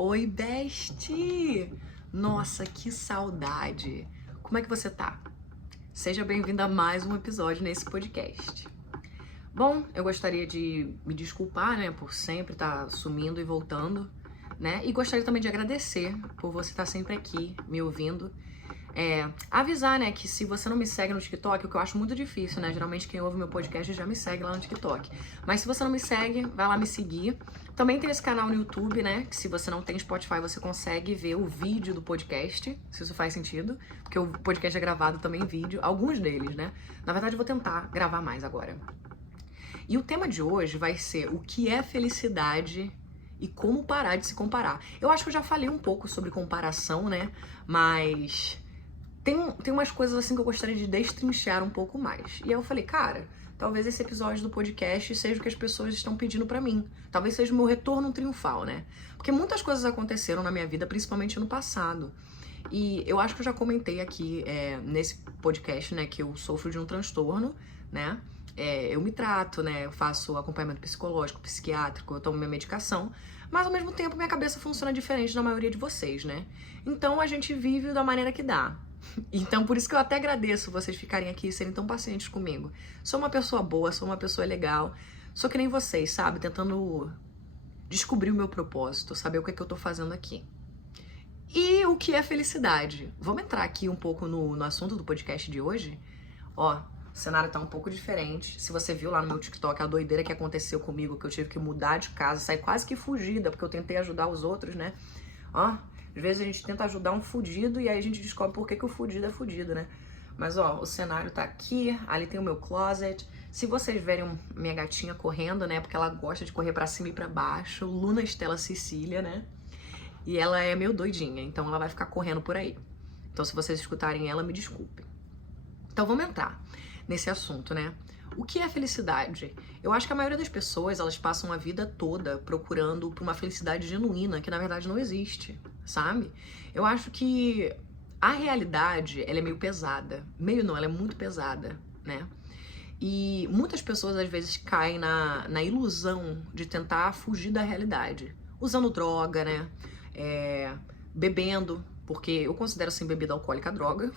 Oi, Besti! Nossa, que saudade! Como é que você tá? Seja bem-vinda a mais um episódio nesse podcast. Bom, eu gostaria de me desculpar, né, por sempre estar sumindo e voltando, né? E gostaria também de agradecer por você estar sempre aqui, me ouvindo. Avisar, né, que se você não me segue no TikTok, o que eu acho muito difícil, né? Geralmente quem ouve meu podcast já me segue lá no TikTok. Mas se você não me segue, vai lá me seguir. Também tem esse canal no YouTube, né? Que se você não tem Spotify, você consegue ver o vídeo do podcast, se isso faz sentido. Porque o podcast é gravado também em vídeo, alguns deles, né? Na verdade, eu vou tentar gravar mais agora. E o tema de hoje vai ser o que é felicidade e como parar de se comparar. Eu acho que eu já falei um pouco sobre comparação, né? Mas tem umas coisas assim que eu gostaria de destrinchar um pouco mais. E aí eu falei, cara, talvez esse episódio do podcast seja o que as pessoas estão pedindo pra mim. Talvez seja o meu retorno triunfal, né? Porque muitas coisas aconteceram na minha vida, principalmente no passado. E eu acho que eu já comentei aqui nesse podcast, né, que eu sofro de um transtorno, né? Eu me trato, né? Eu faço acompanhamento psicológico, psiquiátrico, eu tomo minha medicação, mas ao mesmo tempo minha cabeça funciona diferente da maioria de vocês, né? Então a gente vive da maneira que dá. Então por isso que eu até agradeço vocês ficarem aqui e serem tão pacientes comigo. Sou uma pessoa boa, sou uma pessoa legal, sou que nem vocês, sabe? Tentando descobrir o meu propósito, saber o que é que eu tô fazendo aqui. E o que é felicidade? Vamos entrar aqui um pouco no assunto do podcast de hoje? Ó, o cenário tá um pouco diferente. Se você viu lá no meu TikTok a doideira que aconteceu comigo, que eu tive que mudar de casa, sair quase que fugida, porque eu tentei ajudar os outros, né? Ó, às vezes a gente tenta ajudar um fudido e aí a gente descobre por que o fudido é fudido, né? Mas ó, o cenário tá aqui, ali tem o meu closet. Se vocês verem minha gatinha correndo, né? Porque ela gosta de correr pra cima e pra baixo. Luna Estela Cecília, né? E ela é meio doidinha, então ela vai ficar correndo por aí. Então se vocês escutarem ela, me desculpem. Então vamos entrar nesse assunto, né? O que é felicidade? Eu acho que a maioria das pessoas, elas passam a vida toda procurando por uma felicidade genuína, que na verdade não existe, sabe? Eu acho que a realidade, ela é meio pesada. Meio não, ela é muito pesada, né? E muitas pessoas às vezes caem na ilusão de tentar fugir da realidade. Usando droga, né? Bebendo, porque eu considero assim bebida alcoólica droga,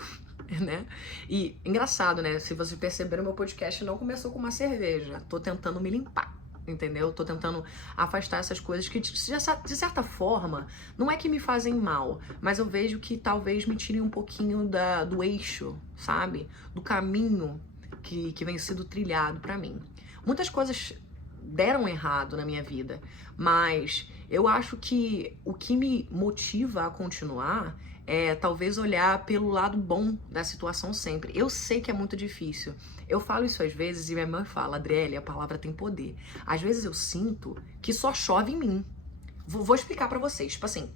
né? E engraçado, né? Se vocês perceberam, meu podcast não começou com uma cerveja. Tô tentando me limpar, entendeu? Tô tentando afastar essas coisas que, de certa forma, não é que me fazem mal, mas eu vejo que talvez me tirem um pouquinho do eixo, sabe? Do caminho que vem sendo trilhado pra mim. Muitas coisas deram errado na minha vida, mas eu acho que o que me motiva a continuar é talvez olhar pelo lado bom da situação sempre. Eu sei que é muito difícil. Eu falo isso às vezes e minha mãe fala, Adriele, a palavra tem poder. Às vezes eu sinto que só chove em mim. Vou explicar pra vocês. Tipo assim,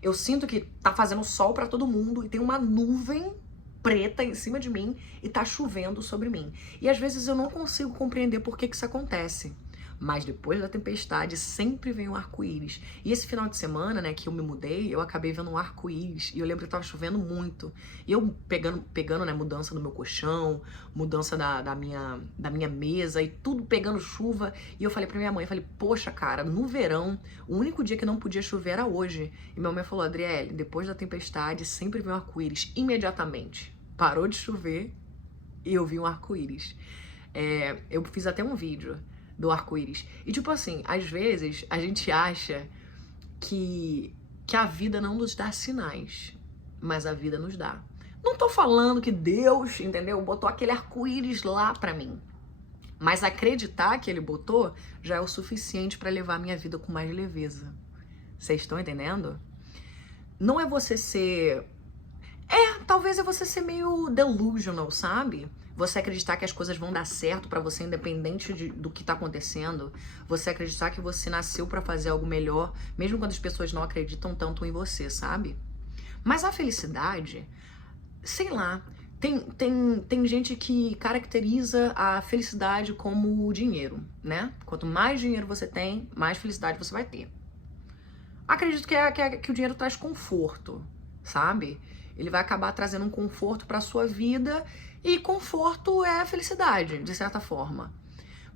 eu sinto que tá fazendo sol pra todo mundo e tem uma nuvem preta em cima de mim e tá chovendo sobre mim. E às vezes eu não consigo compreender por que isso acontece. Mas depois da tempestade sempre vem um arco-íris. E esse final de semana, né, que eu me mudei, eu acabei vendo um arco-íris. E eu lembro que tava chovendo muito. E eu pegando, né, mudança do meu colchão, mudança da minha mesa e tudo pegando chuva. E eu falei pra minha mãe, poxa, cara, no verão, o único dia que não podia chover era hoje. E minha mãe falou, Adriele, depois da tempestade sempre vem um arco-íris. Imediatamente. Parou de chover e eu vi um arco-íris. Eu fiz até um vídeo do arco-íris. E tipo assim, às vezes a gente acha que a vida não nos dá sinais, mas a vida nos dá. Não tô falando que Deus, entendeu, botou aquele arco-íris lá pra mim. Mas acreditar que ele botou já é o suficiente pra levar a minha vida com mais leveza. Vocês estão entendendo? Não é você ser... talvez é você ser meio delusional, sabe? Você acreditar que as coisas vão dar certo pra você independente do que tá acontecendo. Você acreditar que você nasceu pra fazer algo melhor, mesmo quando as pessoas não acreditam tanto em você, sabe? Mas a felicidade, sei lá, tem gente que caracteriza a felicidade como o dinheiro, né? Quanto mais dinheiro você tem, mais felicidade você vai ter. Acredito que o dinheiro traz conforto, sabe? Ele vai acabar trazendo um conforto pra sua vida e conforto é felicidade, de certa forma.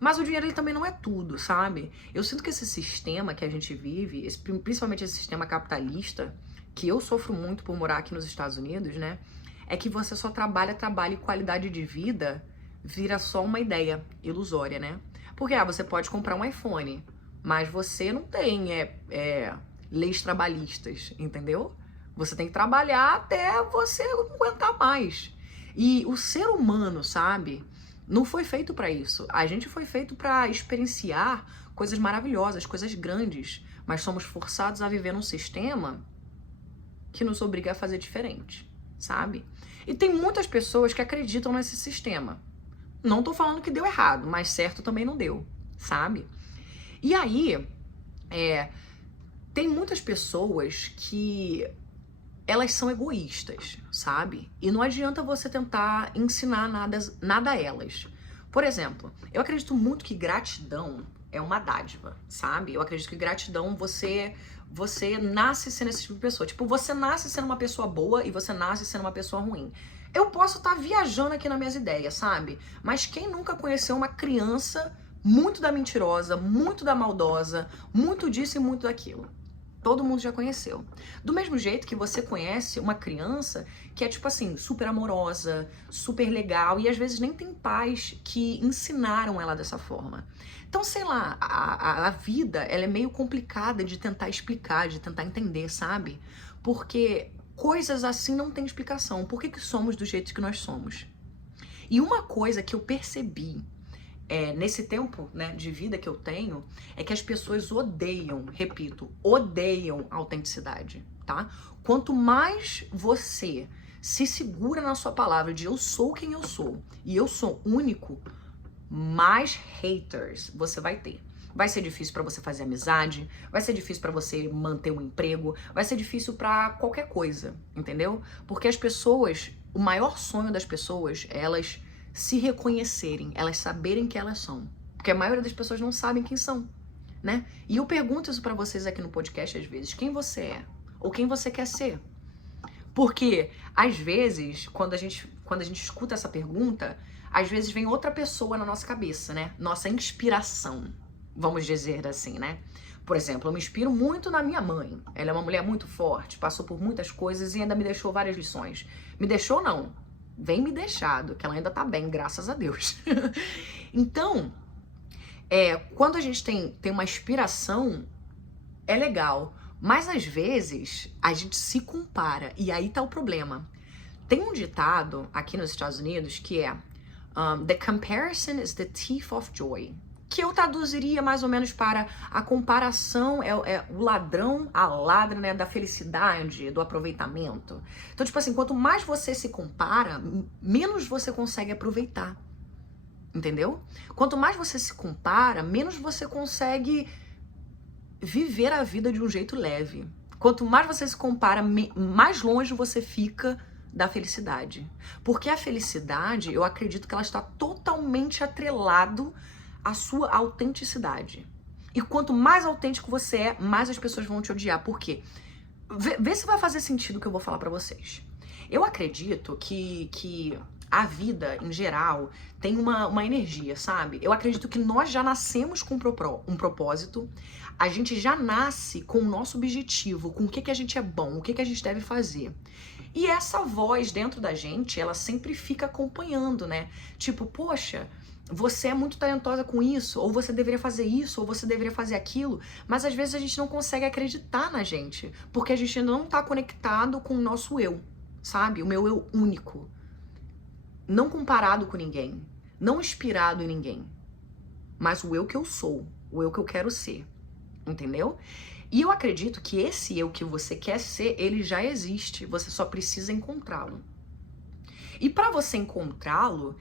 Mas o dinheiro ele também não é tudo, sabe? Eu sinto que esse sistema que a gente vive, principalmente esse sistema capitalista, que eu sofro muito por morar aqui nos Estados Unidos, né? É que você só trabalha e qualidade de vida vira só uma ideia ilusória, né? Porque, você pode comprar um iPhone, mas você não tem leis trabalhistas, entendeu? Você tem que trabalhar até você não aguentar mais. E o ser humano, sabe, não foi feito pra isso. A gente foi feito pra experienciar coisas maravilhosas, coisas grandes, mas somos forçados a viver num sistema que nos obriga a fazer diferente, sabe? E tem muitas pessoas que acreditam nesse sistema. Não tô falando que deu errado, mas certo também não deu, sabe? E aí, tem muitas pessoas que elas são egoístas, sabe? E não adianta você tentar ensinar nada a elas. Por exemplo, eu acredito muito que gratidão é uma dádiva, sabe? Eu acredito que gratidão, você nasce sendo esse tipo de pessoa. Tipo, você nasce sendo uma pessoa boa e você nasce sendo uma pessoa ruim. Eu posso estar viajando aqui nas minhas ideias, sabe? Mas quem nunca conheceu uma criança muito da mentirosa, muito da maldosa, muito disso e muito daquilo? Todo mundo já conheceu. Do mesmo jeito que você conhece uma criança que é, tipo assim, super amorosa, super legal, e às vezes nem tem pais que ensinaram ela dessa forma. Então, sei lá, a vida, ela é meio complicada de tentar explicar, de tentar entender, sabe? Porque coisas assim não tem explicação. Por que somos do jeito que nós somos? E uma coisa que eu percebi nesse tempo, né, de vida que eu tenho, é que as pessoas odeiam, repito, odeiam a autenticidade, tá? Quanto mais você se segura na sua palavra de eu sou quem eu sou e eu sou único, mais haters você vai ter. Vai ser difícil pra você fazer amizade, vai ser difícil pra você manter um emprego, vai ser difícil pra qualquer coisa, entendeu? Porque as pessoas, o maior sonho das pessoas é elas se reconhecerem, elas saberem que elas são. Porque a maioria das pessoas não sabem quem são, né? E eu pergunto isso pra vocês aqui no podcast às vezes, quem você é? Ou quem você quer ser? Porque, às vezes, quando a gente escuta essa pergunta, às vezes vem outra pessoa na nossa cabeça, né? Nossa inspiração, vamos dizer assim, né? Por exemplo, eu me inspiro muito na minha mãe. Ela é uma mulher muito forte, passou por muitas coisas e ainda me deixou várias lições. Me deixou, não. Vem me deixado, que ela ainda tá bem, graças a Deus. Então, quando a gente tem uma inspiração, é legal. Mas às vezes a gente se compara e aí tá o problema. Tem um ditado aqui nos Estados Unidos que é the comparison is the thief of joy. Que eu traduziria mais ou menos para a comparação é o ladrão, a ladra, né, da felicidade, do aproveitamento. Então, tipo assim, quanto mais você se compara, menos você consegue aproveitar. Entendeu? Quanto mais você se compara, menos você consegue viver a vida de um jeito leve. Quanto mais você se compara, mais longe você fica da felicidade. Porque a felicidade, eu acredito que ela está totalmente atrelado à sua autenticidade. E quanto mais autêntico você é, mais as pessoas vão te odiar. Por quê? Vê se vai fazer sentido o que eu vou falar pra vocês. Eu acredito que a vida, em geral, tem uma energia, sabe? Eu acredito que nós já nascemos com um propósito, a gente já nasce com o nosso objetivo, com o que a gente é bom, o que a gente deve fazer. E essa voz dentro da gente, ela sempre fica acompanhando, né? Tipo, poxa, você é muito talentosa com isso, ou você deveria fazer isso, ou você deveria fazer aquilo, mas às vezes a gente não consegue acreditar na gente, porque a gente ainda não tá conectado com o nosso eu, sabe? O meu eu único. Não comparado com ninguém, não inspirado em ninguém, mas o eu que eu sou, o eu que eu quero ser, entendeu? E eu acredito que esse eu que você quer ser, ele já existe, você só precisa encontrá-lo. E para você encontrá-lo,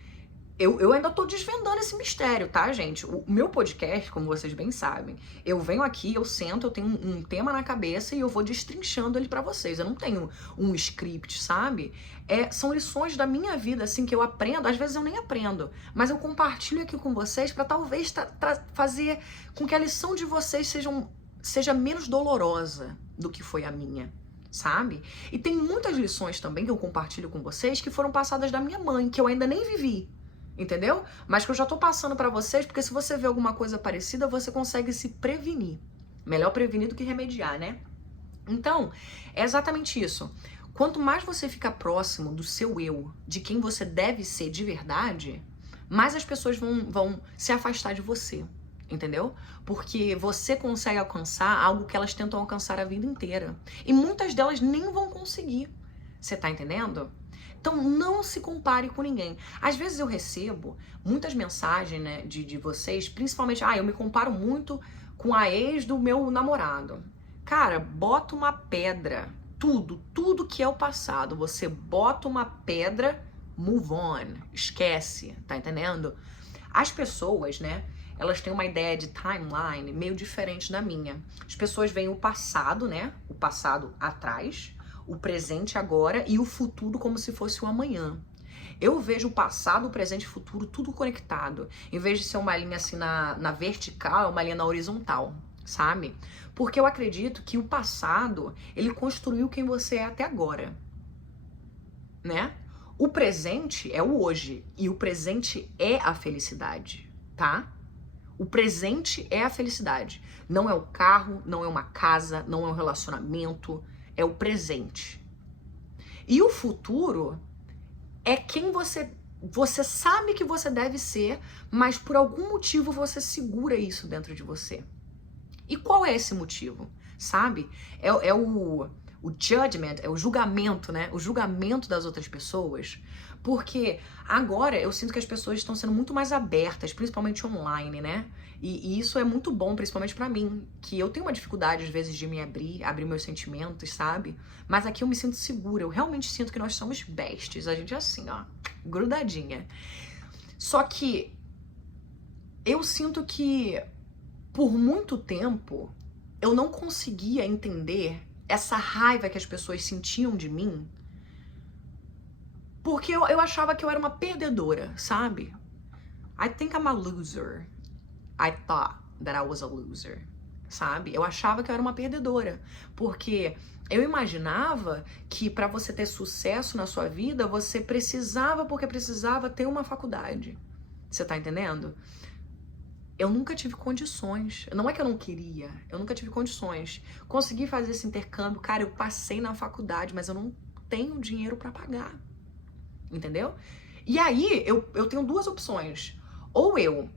eu ainda tô desvendando esse mistério, tá, gente? O meu podcast, como vocês bem sabem, eu venho aqui, eu sento, eu tenho um tema na cabeça e eu vou destrinchando ele pra vocês. Eu não tenho um script, sabe? São lições da minha vida, assim, que eu aprendo. Às vezes eu nem aprendo, mas eu compartilho aqui com vocês pra talvez fazer com que a lição de vocês seja menos dolorosa do que foi a minha, sabe? E tem muitas lições também que eu compartilho com vocês que foram passadas da minha mãe, que eu ainda nem vivi. entendeu? Mas que eu já tô passando pra vocês, porque se você vê alguma coisa parecida, você consegue se prevenir. Melhor prevenir do que remediar, né? Então, é exatamente isso. Quanto mais você fica próximo do seu eu, de quem você deve ser de verdade, mais as pessoas vão se afastar de você, entendeu? Porque você consegue alcançar algo que elas tentam alcançar a vida inteira. E muitas delas nem vão conseguir. Você tá entendendo? Então não se compare com ninguém. Às vezes eu recebo muitas mensagens, né, de vocês, principalmente, eu me comparo muito com a ex do meu namorado. Cara, bota uma pedra. Tudo que é o passado, você bota uma pedra, move on, esquece, tá entendendo? As pessoas, né, elas têm uma ideia de timeline meio diferente da minha. As pessoas veem o passado, né, o passado atrás, o presente agora e o futuro como se fosse o amanhã. Eu vejo o passado, o presente e o futuro tudo conectado. Em vez de ser uma linha assim na vertical, é uma linha na horizontal, sabe? Porque eu acredito que o passado, ele construiu quem você é até agora, né? O presente é o hoje e o presente é a felicidade, tá? O presente é a felicidade. Não é o carro, não é uma casa, não é um relacionamento, é o presente. E o futuro é quem você sabe que você deve ser, mas por algum motivo você segura isso dentro de você. E qual é esse motivo? Sabe? É o judgment, é o julgamento, né? O julgamento das outras pessoas. Porque agora eu sinto que as pessoas estão sendo muito mais abertas, principalmente online, né? E isso é muito bom, principalmente pra mim, que eu tenho uma dificuldade às vezes de me abrir meus sentimentos, sabe? Mas aqui eu me sinto segura, eu realmente sinto que nós somos besties, a gente é assim, ó, grudadinha. Só que eu sinto que por muito tempo eu não conseguia entender essa raiva que as pessoas sentiam de mim, porque eu achava que eu era uma perdedora, sabe? I think I'm a loser. I thought that I was a loser, sabe? Eu achava que eu era uma perdedora, porque eu imaginava que pra você ter sucesso na sua vida, você precisava ter uma faculdade. Você tá entendendo? Eu nunca tive condições. Não é que eu não queria, eu nunca tive condições. Consegui fazer esse intercâmbio, cara, eu passei na faculdade, mas eu não tenho dinheiro pra pagar. Entendeu? E aí, eu tenho duas opções. Ou eu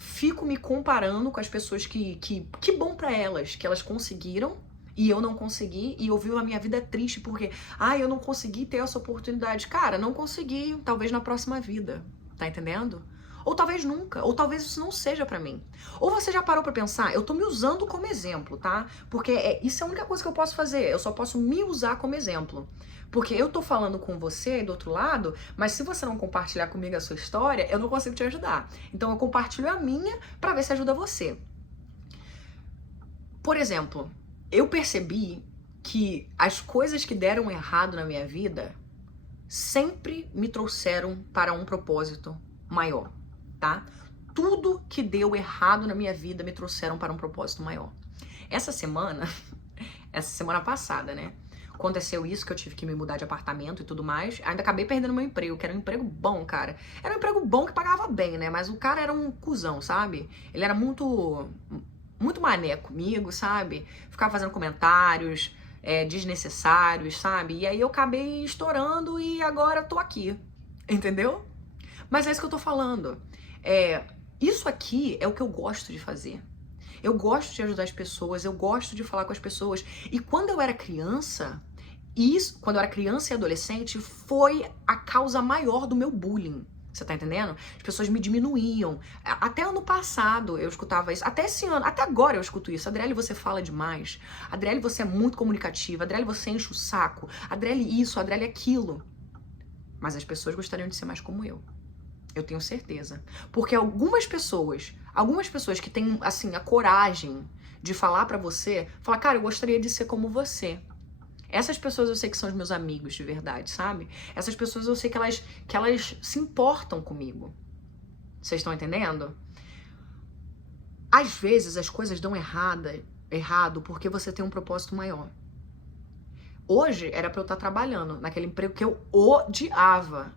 fico me comparando com as pessoas que bom pra elas, que elas conseguiram e eu não consegui, e eu vivo a minha vida triste porque, eu não consegui ter essa oportunidade. Cara, não consegui, talvez na próxima vida. Tá entendendo? Ou talvez nunca, ou talvez isso não seja pra mim. Ou você já parou pra pensar, eu tô me usando como exemplo, tá? Porque isso é a única coisa que eu posso fazer, eu só posso me usar como exemplo. Porque eu tô falando com você aí do outro lado, mas se você não compartilhar comigo a sua história, eu não consigo te ajudar. Então eu compartilho a minha pra ver se ajuda você. Por exemplo, eu percebi que as coisas que deram errado na minha vida sempre me trouxeram para um propósito maior. Tá? Tudo que deu errado na minha vida me trouxeram para um propósito maior. Essa semana passada, né? Aconteceu isso, que eu tive que me mudar de apartamento e tudo mais. Ainda acabei perdendo meu emprego, que era um emprego bom, cara. Era um emprego bom que pagava bem, né? Mas o cara era um cuzão, sabe? Ele era muito mané comigo, sabe? Ficava fazendo comentários desnecessários, sabe? E aí eu acabei estourando e agora tô aqui. Entendeu? Mas é isso que eu tô falando. Isso aqui é o que eu gosto de fazer. Eu gosto de ajudar as pessoas, eu gosto de falar com as pessoas. E quando eu era criança, quando eu era criança e adolescente, foi a causa maior do meu bullying. Você tá entendendo? As pessoas me diminuíam. Até ano passado eu escutava isso. Até esse ano, até agora eu escuto isso. Adriele, você fala demais. Adriele, você é muito comunicativa. Adriele, você enche o saco. Adriele, isso, Adriele, aquilo. Mas as pessoas gostariam de ser mais como eu. Eu tenho certeza. Porque algumas pessoas que têm, assim, a coragem de falar pra você, falar, cara, eu gostaria de ser como você. Essas pessoas eu sei que são os meus amigos de verdade, sabe? Essas pessoas eu sei que elas se importam comigo. Vocês estão entendendo? Às vezes as coisas dão errado porque você tem um propósito maior. Hoje era pra eu estar trabalhando naquele emprego que eu odiava.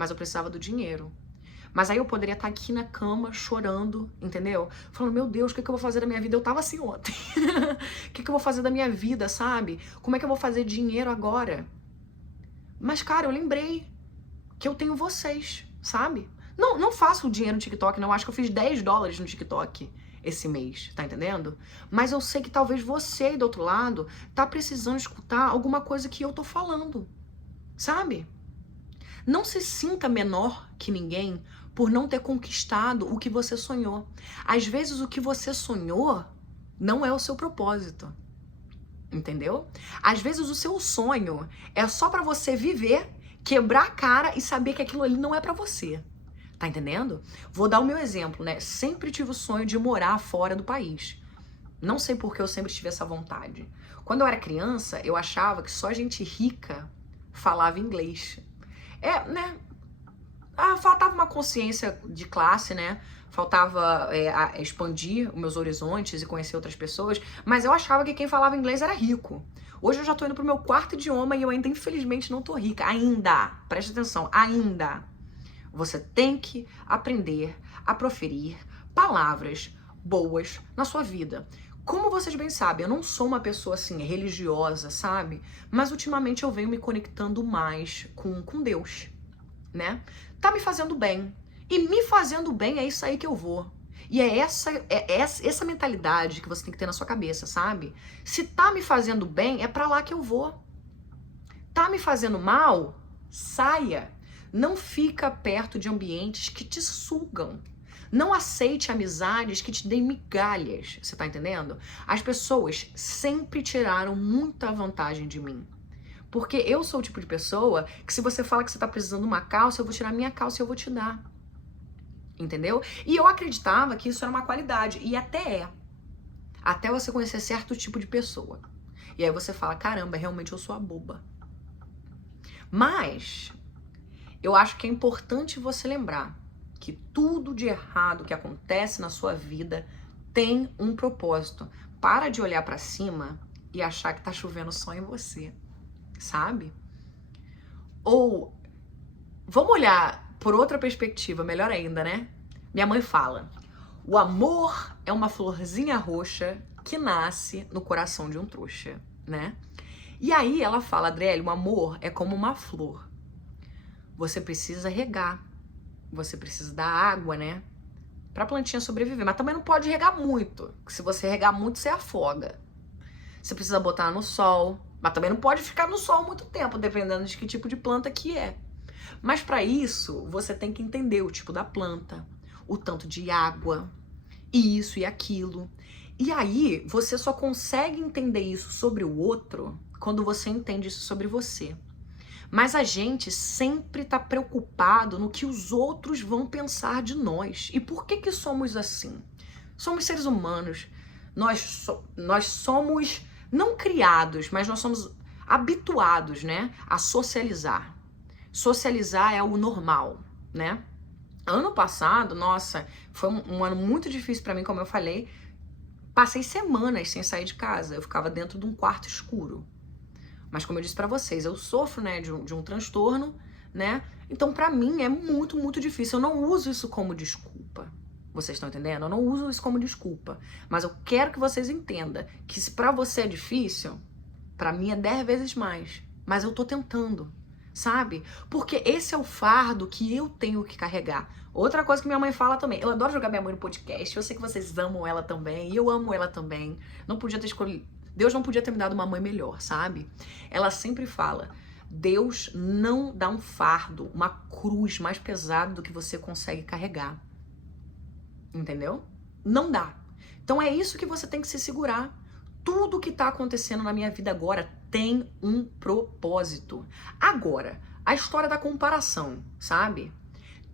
mas eu precisava do dinheiro. Mas aí eu poderia estar aqui na cama chorando, entendeu? Falando, meu Deus, o que eu vou fazer da minha vida? Eu tava assim ontem. O que eu vou fazer da minha vida, sabe? Como é que eu vou fazer dinheiro agora? Mas, cara, eu lembrei que eu tenho vocês, sabe? Não faço dinheiro no TikTok, não. Acho que eu fiz $10 no TikTok esse mês, tá entendendo? Mas eu sei que talvez você aí do outro lado tá precisando escutar alguma coisa que eu tô falando, sabe? Não se sinta menor que ninguém por não ter conquistado o que você sonhou. Às vezes o que você sonhou não é o seu propósito. Entendeu? Às vezes o seu sonho é só pra você viver, quebrar a cara e saber que aquilo ali não é pra você. Tá entendendo? Vou dar o meu exemplo, né? Sempre tive o sonho de morar fora do país. Não sei por que eu sempre tive essa vontade. Quando eu era criança, eu achava que só gente rica falava inglês. Né? Faltava uma consciência de classe, né? Faltava expandir os meus horizontes e conhecer outras pessoas, mas eu achava que quem falava inglês era rico. Hoje eu já tô indo pro meu quarto idioma e eu ainda, infelizmente, não tô rica. Ainda, preste atenção, ainda. Você tem que aprender a proferir palavras boas na sua vida. Como vocês bem sabem, eu não sou uma pessoa assim religiosa, sabe? Mas ultimamente eu venho me conectando mais com Deus, né? Tá me fazendo bem. E me fazendo bem é isso aí que eu vou. E é essa mentalidade que você tem que ter na sua cabeça, sabe? Se tá me fazendo bem, é pra lá que eu vou. Tá me fazendo mal? Saia. Não fica perto de ambientes que te sugam. Não aceite amizades que te deem migalhas, você tá entendendo? As pessoas sempre tiraram muita vantagem de mim. Porque eu sou o tipo de pessoa que se você fala que você tá precisando de uma calça, eu vou tirar minha calça e eu vou te dar. Entendeu? E eu acreditava que isso era uma qualidade. E até é. Até você conhecer certo tipo de pessoa. E aí você fala, caramba, realmente eu sou a boba. Mas eu acho que é importante você lembrar que tudo de errado que acontece na sua vida tem um propósito. Para de olhar pra cima e achar que tá chovendo só em você. Sabe? Ou vamos olhar por outra perspectiva, melhor ainda, né? Minha mãe fala: o amor é uma florzinha roxa que nasce no coração de um trouxa, né? E aí ela fala, Adriele, o amor é como uma flor. Você precisa regar, você precisa dar água, né? Pra plantinha sobreviver, mas também não pode regar muito, porque se você regar muito, você afoga. Você precisa botar no sol, mas também não pode ficar no sol muito tempo, dependendo de que tipo de planta que é. Mas para isso, você tem que entender o tipo da planta, o tanto de água, e isso e aquilo. E aí, você só consegue entender isso sobre o outro quando você entende isso sobre você. Mas a gente sempre tá preocupado no que os outros vão pensar de nós. E por que somos assim? Somos seres humanos. Nós somos não criados, mas nós somos habituados, né, a socializar. Socializar é o normal, né? Ano passado, nossa, foi um ano muito difícil pra mim, como eu falei. Passei semanas sem sair de casa. Eu ficava dentro de um quarto escuro. Mas como eu disse pra vocês, eu sofro, né, de um transtorno, né? Então pra mim é muito, muito difícil. Eu não uso isso como desculpa. Vocês estão entendendo? Eu não uso isso como desculpa. Mas eu quero que vocês entendam que se pra você é difícil, pra mim é 10 vezes mais. Mas eu tô tentando, sabe? Porque esse é o fardo que eu tenho que carregar. Outra coisa que minha mãe fala também. Eu adoro jogar minha mãe no podcast. Eu sei que vocês amam ela também. E eu amo ela também. Não podia ter escolhido. Deus não podia ter me dado uma mãe melhor, sabe? Ela sempre fala: Deus não dá um fardo, uma cruz mais pesada do que você consegue carregar. Entendeu? Não dá. Então é isso que você tem que se segurar. Tudo que tá acontecendo na minha vida agora tem um propósito. Agora, a história da comparação, sabe?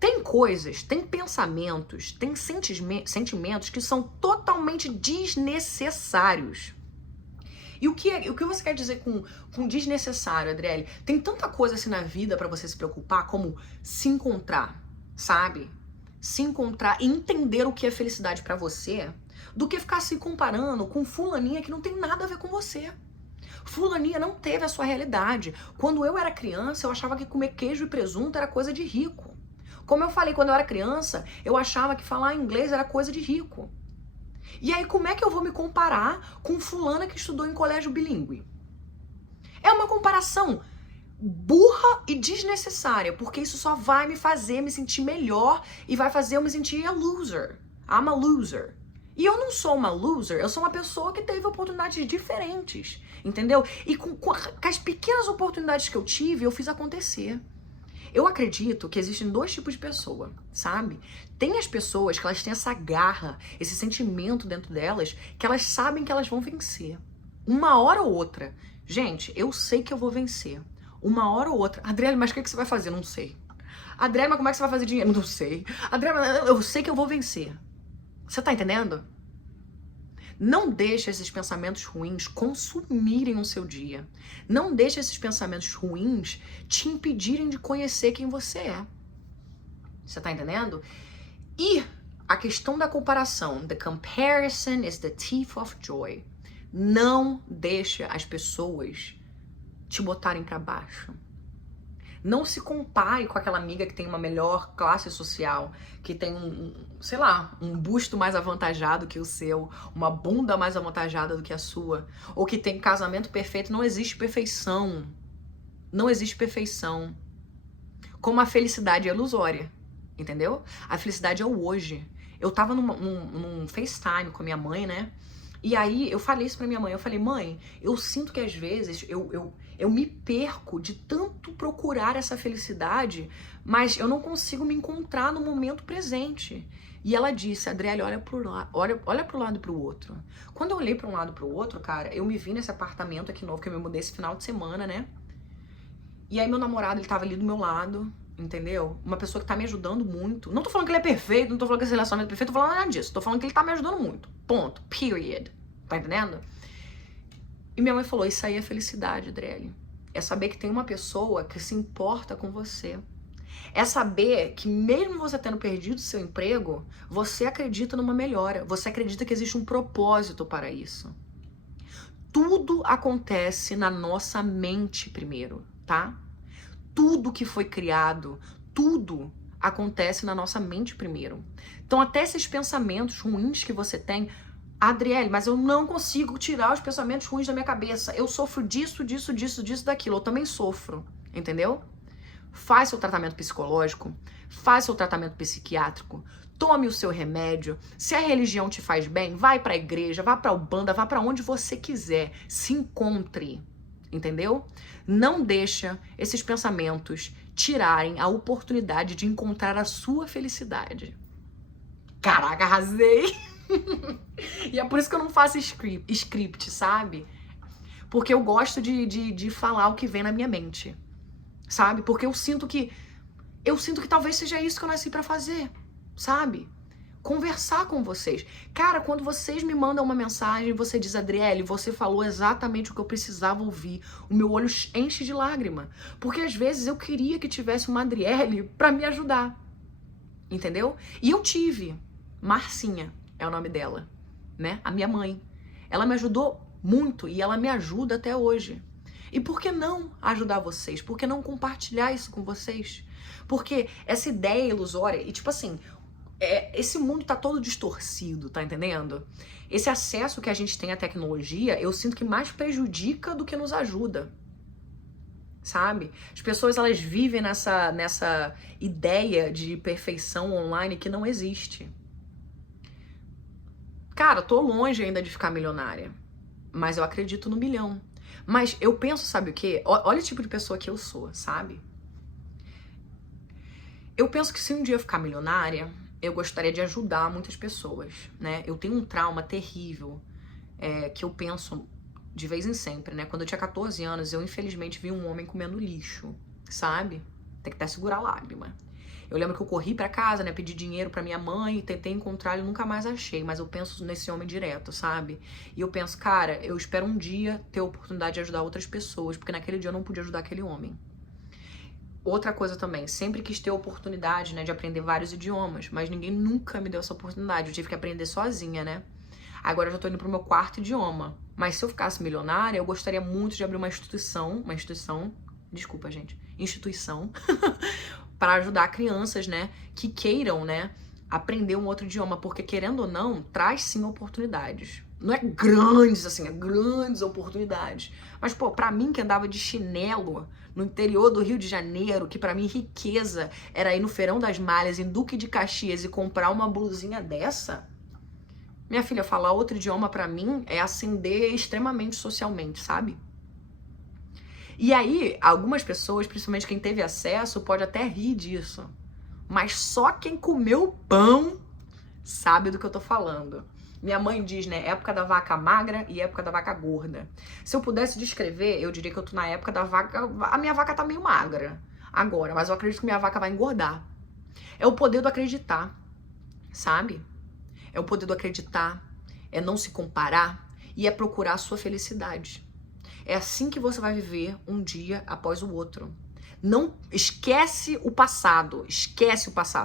Tem coisas, tem pensamentos, tem sentimentos que são totalmente desnecessários. E o que você quer dizer com desnecessário, Adriele? Tem tanta coisa assim na vida pra você se preocupar, como se encontrar, sabe? Se encontrar e entender o que é felicidade pra você, do que ficar se comparando com fulaninha que não tem nada a ver com você. Fulaninha não teve a sua realidade. Quando eu era criança, eu achava que comer queijo e presunto era coisa de rico. Como eu falei, quando eu era criança, eu achava que falar inglês era coisa de rico. E aí, como é que eu vou me comparar com fulana que estudou em colégio bilíngue? É uma comparação burra e desnecessária, porque isso só vai me fazer me sentir melhor e vai fazer eu me sentir a loser. I'm a loser. E eu não sou uma loser, eu sou uma pessoa que teve oportunidades diferentes, entendeu? E com as pequenas oportunidades que eu tive, eu fiz acontecer. Eu acredito que existem dois tipos de pessoa, sabe? Tem as pessoas que elas têm essa garra, esse sentimento dentro delas, que elas sabem que elas vão vencer. Uma hora ou outra. Gente, eu sei que eu vou vencer. Uma hora ou outra. Adriele, mas o que você vai fazer? Não sei. Adriele, mas como é que você vai fazer dinheiro? Não sei. Adriele, eu sei que eu vou vencer. Você tá entendendo? Não deixe esses pensamentos ruins consumirem o seu dia. Não deixe esses pensamentos ruins te impedirem de conhecer quem você é. Você tá entendendo? E a questão da comparação. The comparison is the thief of joy. Não deixe as pessoas te botarem pra baixo. Não se compare com aquela amiga que tem uma melhor classe social, que tem sei lá, um busto mais avantajado que o seu, uma bunda mais avantajada do que a sua, ou que tem casamento perfeito. Não existe perfeição. Não existe perfeição. Como a felicidade é ilusória, entendeu? A felicidade é o hoje. Eu tava num FaceTime com a minha mãe, né? E aí eu falei isso pra minha mãe, eu falei, mãe, eu sinto que às vezes eu me perco de tanto procurar essa felicidade, mas eu não consigo me encontrar no momento presente. E ela disse, Adriele, olha pro lado e pro outro. Quando eu olhei pra um lado e pro outro, cara, eu me vi nesse apartamento aqui novo, que eu me mudei esse final de semana, né? E aí meu namorado, ele tava ali do meu lado, entendeu? Uma pessoa que tá me ajudando muito. Não tô falando que ele é perfeito, não tô falando que esse relacionamento é perfeito, tô falando nada disso. Tô falando que ele tá me ajudando muito. Ponto. Period. Tá entendendo? E minha mãe falou, isso aí é felicidade, Adriele. É saber que tem uma pessoa que se importa com você. É saber que mesmo você tendo perdido seu emprego, você acredita numa melhora. Você acredita que existe um propósito para isso. Tudo acontece na nossa mente primeiro, tá? Tudo que foi criado, tudo acontece na nossa mente primeiro. Então até esses pensamentos ruins que você tem, Adriele, mas eu não consigo tirar os pensamentos ruins da minha cabeça. Eu sofro disso, daquilo. Eu também sofro, entendeu? Faz seu tratamento psicológico, faz seu tratamento psiquiátrico, tome o seu remédio. Se a religião te faz bem, vai pra igreja, vá pra Ubanda, vá pra onde você quiser. Se encontre, entendeu? Não deixa esses pensamentos tirarem a oportunidade de encontrar a sua felicidade. Caraca, arrasei! E é por isso que eu não faço script, sabe? Porque eu gosto de falar o que vem na minha mente, sabe? Porque eu sinto que talvez seja isso que eu nasci pra fazer, sabe? Conversar com vocês. Cara, quando vocês me mandam uma mensagem, você diz, Adriele, você falou exatamente o que eu precisava ouvir. O meu olho enche de lágrima. Porque às vezes eu queria que tivesse uma Adriele pra me ajudar. Entendeu? E eu tive. Marcinha é o nome dela, né? A minha mãe. Ela me ajudou muito e ela me ajuda até hoje. E por que não ajudar vocês? Por que não compartilhar isso com vocês? Porque essa ideia ilusória, e tipo assim, esse mundo tá todo distorcido, tá entendendo? Esse acesso que a gente tem à tecnologia, eu sinto que mais prejudica do que nos ajuda. Sabe? As pessoas, elas vivem nessa ideia de perfeição online que não existe. Cara, tô longe ainda de ficar milionária, mas eu acredito no milhão. Mas eu penso, sabe o quê? Olha o tipo de pessoa que eu sou, sabe? Eu penso que se um dia eu ficar milionária, eu gostaria de ajudar muitas pessoas, né? Eu tenho um trauma terrível, que eu penso de vez em sempre, né? Quando eu tinha 14 anos, eu infelizmente vi um homem comendo lixo, sabe? Tem que até segurar a lágrima. Eu lembro que eu corri pra casa, né? Pedi dinheiro pra minha mãe, tentei encontrar ele, nunca mais achei. Mas eu penso nesse homem direto, sabe? E eu penso, cara, eu espero um dia ter a oportunidade de ajudar outras pessoas, porque naquele dia eu não podia ajudar aquele homem. Outra coisa também, sempre quis ter a oportunidade, né, de aprender vários idiomas, mas ninguém nunca me deu essa oportunidade. Eu tive que aprender sozinha, né? Agora eu já tô indo pro meu 4º idioma. Mas se eu ficasse milionária, eu gostaria muito de abrir uma instituição, desculpa, gente, instituição, para ajudar crianças, né, que queiram, né, aprender um outro idioma, porque querendo ou não, traz sim oportunidades. Não é grandes, assim, é grandes oportunidades. Mas, pô, pra mim que andava de chinelo no interior do Rio de Janeiro, que pra mim riqueza era ir no Feirão das Malhas, em Duque de Caxias e comprar uma blusinha dessa, minha filha, falar outro idioma pra mim é ascender extremamente socialmente, sabe? E aí, algumas pessoas, principalmente quem teve acesso, pode até rir disso. Mas só quem comeu pão sabe do que eu tô falando. Minha mãe diz, né, época da vaca magra e época da vaca gorda. Se eu pudesse descrever, eu diria que eu tô na época da vaca... A minha vaca tá meio magra agora, mas eu acredito que minha vaca vai engordar. É o poder do acreditar, sabe? É o poder do acreditar, é não se comparar e é procurar a sua felicidade. É assim que você vai viver um dia após o outro. Não esquece o passado,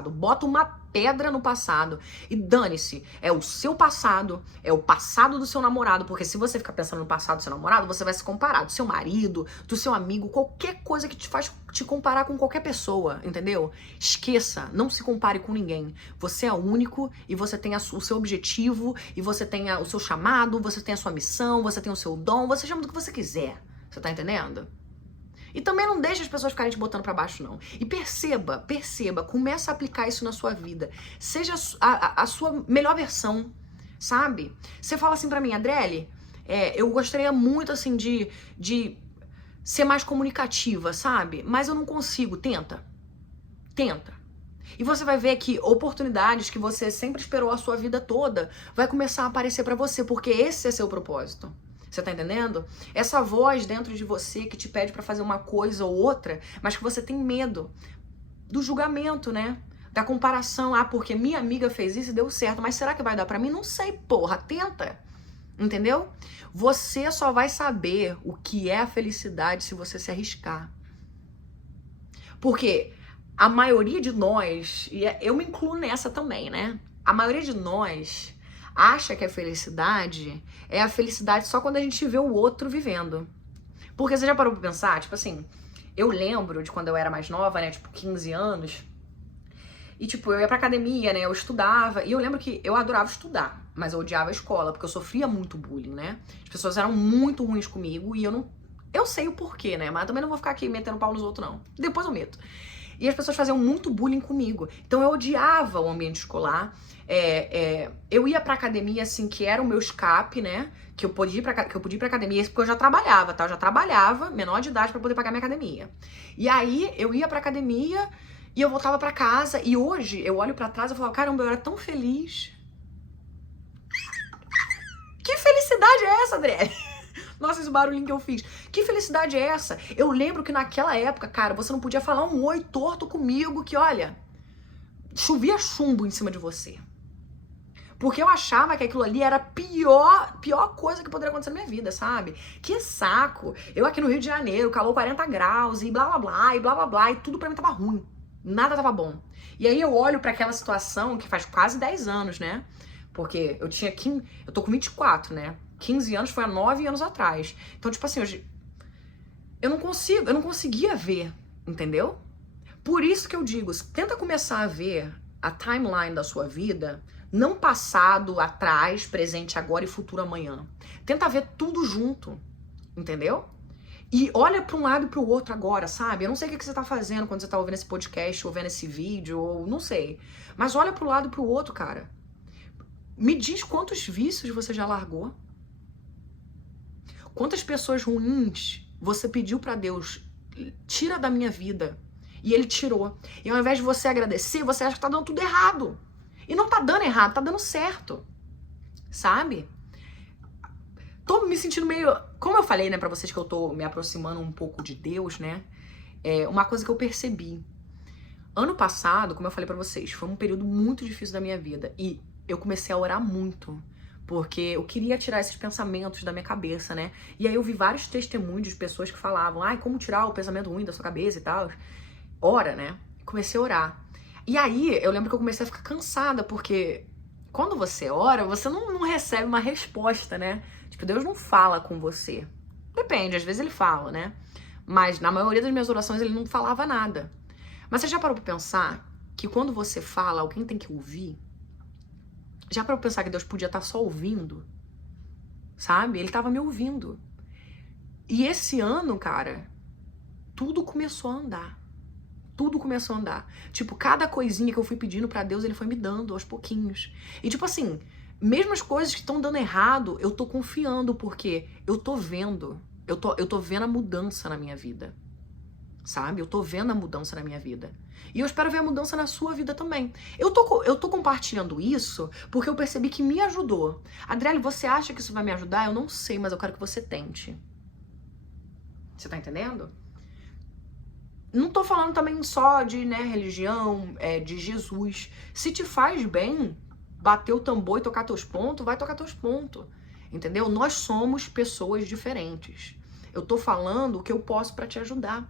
bota uma pedra no passado e dane-se, é o seu passado, é o passado do seu namorado, porque se você ficar pensando no passado do seu namorado, você vai se comparar do seu marido, do seu amigo, qualquer coisa que te faz te comparar com qualquer pessoa, entendeu? Esqueça, não se compare com ninguém. Você é único e você tem o seu objetivo e você tem o seu chamado, você tem a sua missão, você tem o seu dom, você chama do que você quiser. Você tá entendendo? E também não deixe as pessoas ficarem te botando pra baixo, não. E perceba, começa a aplicar isso na sua vida. Seja a sua melhor versão, sabe? Você fala assim pra mim, Adriele, eu gostaria muito, assim, de ser mais comunicativa, sabe? Mas eu não consigo. Tenta. E você vai ver que oportunidades que você sempre esperou a sua vida toda vai começar a aparecer pra você, porque esse é seu propósito. Você tá entendendo? Essa voz dentro de você que te pede pra fazer uma coisa ou outra, mas que você tem medo do julgamento, né? Da comparação. Ah, porque minha amiga fez isso e deu certo, mas será que vai dar pra mim? Não sei, porra. Tenta. Entendeu? Você só vai saber o que é a felicidade se você se arriscar. Porque a maioria de nós, e eu me incluo nessa também, né? A maioria de nós acha que a felicidade é a felicidade só quando a gente vê o outro vivendo. Porque você já parou pra pensar? Tipo assim, eu lembro de quando eu era mais nova, né? Tipo, 15 anos. E tipo, eu ia pra academia, né? Eu estudava. E eu lembro que eu adorava estudar, mas eu odiava a escola, porque eu sofria muito bullying, né? As pessoas eram muito ruins comigo e eu não... Eu sei o porquê, né? Mas também não vou ficar aqui metendo pau nos outros, não. Depois eu meto. E as pessoas faziam muito bullying comigo. Então eu odiava o ambiente escolar. Eu ia pra academia, assim, que era o meu escape, né? Que eu podia ir pra academia, porque eu já trabalhava, tá? Eu já trabalhava, menor de idade, pra poder pagar minha academia. E aí eu ia pra academia e eu voltava pra casa. E hoje eu olho pra trás e falo, caramba, eu era tão feliz. Que felicidade é essa, Adriele? Nossa, esse barulhinho que eu fiz. Que felicidade é essa? Eu lembro que naquela época, cara, você não podia falar um oi torto comigo, que olha, chovia chumbo em cima de você. Porque eu achava que aquilo ali era a pior coisa que poderia acontecer na minha vida, sabe? Que saco. Eu aqui no Rio de Janeiro, calor 40 graus e blá blá blá, e blá blá blá, e tudo pra mim tava ruim. Nada tava bom. E aí eu olho pra aquela situação que faz quase 10 anos, né? Porque eu tô com 24, né? 15 anos foi há 9 anos atrás. Então, tipo assim, hoje eu não conseguia ver, entendeu? Por isso que eu digo, tenta começar a ver a timeline da sua vida, não passado, atrás, presente agora e futuro amanhã. Tenta ver tudo junto, entendeu? E olha pra um lado e pro outro agora, sabe? Eu não sei o que você tá fazendo quando você tá ouvindo esse podcast, ou vendo esse vídeo, ou não sei. Mas olha pro lado e pro outro, cara. Me diz quantos vícios você já largou. Quantas pessoas ruins você pediu pra Deus, tira da minha vida, e Ele tirou. E ao invés de você agradecer, você acha que tá dando tudo errado. E não tá dando errado, tá dando certo. Sabe? Tô me sentindo meio... Como eu falei, né, pra vocês que eu tô me aproximando um pouco de Deus, né? Uma coisa que eu percebi. Ano passado, como eu falei pra vocês, foi um período muito difícil da minha vida. E eu comecei a orar muito. Porque eu queria tirar esses pensamentos da minha cabeça, né? E aí eu vi vários testemunhos de pessoas que falavam, ai, como tirar o pensamento ruim da sua cabeça e tal. Ora, né? Comecei a orar. E aí eu lembro que eu comecei a ficar cansada, porque quando você ora, você não recebe uma resposta, né? Tipo, Deus não fala com você. Depende, às vezes ele fala, né? Mas na maioria das minhas orações ele não falava nada. Mas você já parou pra pensar que quando você fala, alguém tem que ouvir? Já parou pra pensar que Deus podia estar só ouvindo? Sabe? Ele tava me ouvindo. E esse ano, cara, tudo começou a andar. Tudo começou a andar. Tipo, cada coisinha que eu fui pedindo pra Deus, ele foi me dando aos pouquinhos. E tipo assim, mesmo as coisas que estão dando errado, eu tô confiando, porque eu tô vendo. Eu tô vendo a mudança na minha vida. Sabe? Eu tô vendo a mudança na minha vida. E eu espero ver a mudança na sua vida também. Eu tô compartilhando isso porque eu percebi que me ajudou. Adriele, você acha que isso vai me ajudar? Eu não sei, mas eu quero que você tente. Você tá entendendo? Não tô falando também só de, né, religião, de Jesus. Se te faz bem bater o tambor e tocar teus pontos, vai tocar teus pontos. Entendeu? Nós somos pessoas diferentes. Eu tô falando o que eu posso pra te ajudar.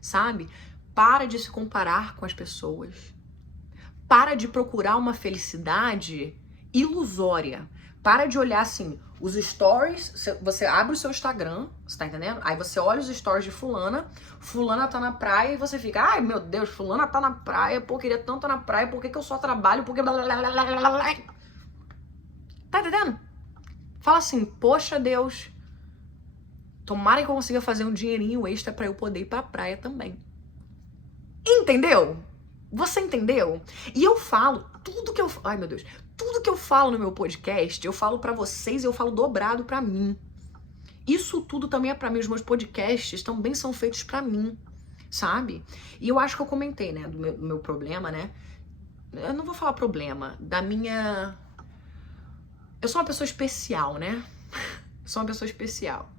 Sabe? Para de se comparar com as pessoas. Para de procurar uma felicidade ilusória. Para de olhar assim, os stories, você abre o seu Instagram, você tá entendendo? Aí você olha os stories de fulana tá na praia e você fica, ai meu Deus, fulana tá na praia, pô, queria tanto estar na praia, por que eu só trabalho, porque blá, blá, blá, blá, blá, blá. Tá entendendo? Fala assim, poxa Deus, tomara que eu consiga fazer um dinheirinho extra pra eu poder ir pra praia também. Entendeu? Você entendeu? E eu falo, tudo que eu... Ai, meu Deus. Tudo que eu falo no meu podcast, eu falo pra vocês e eu falo dobrado pra mim. Isso tudo também é pra mim. Os meus podcasts também são feitos pra mim, sabe? E eu acho que eu comentei, né, do meu problema, né? Eu não vou falar problema, da minha... Eu sou uma pessoa especial, né? Sou uma pessoa especial.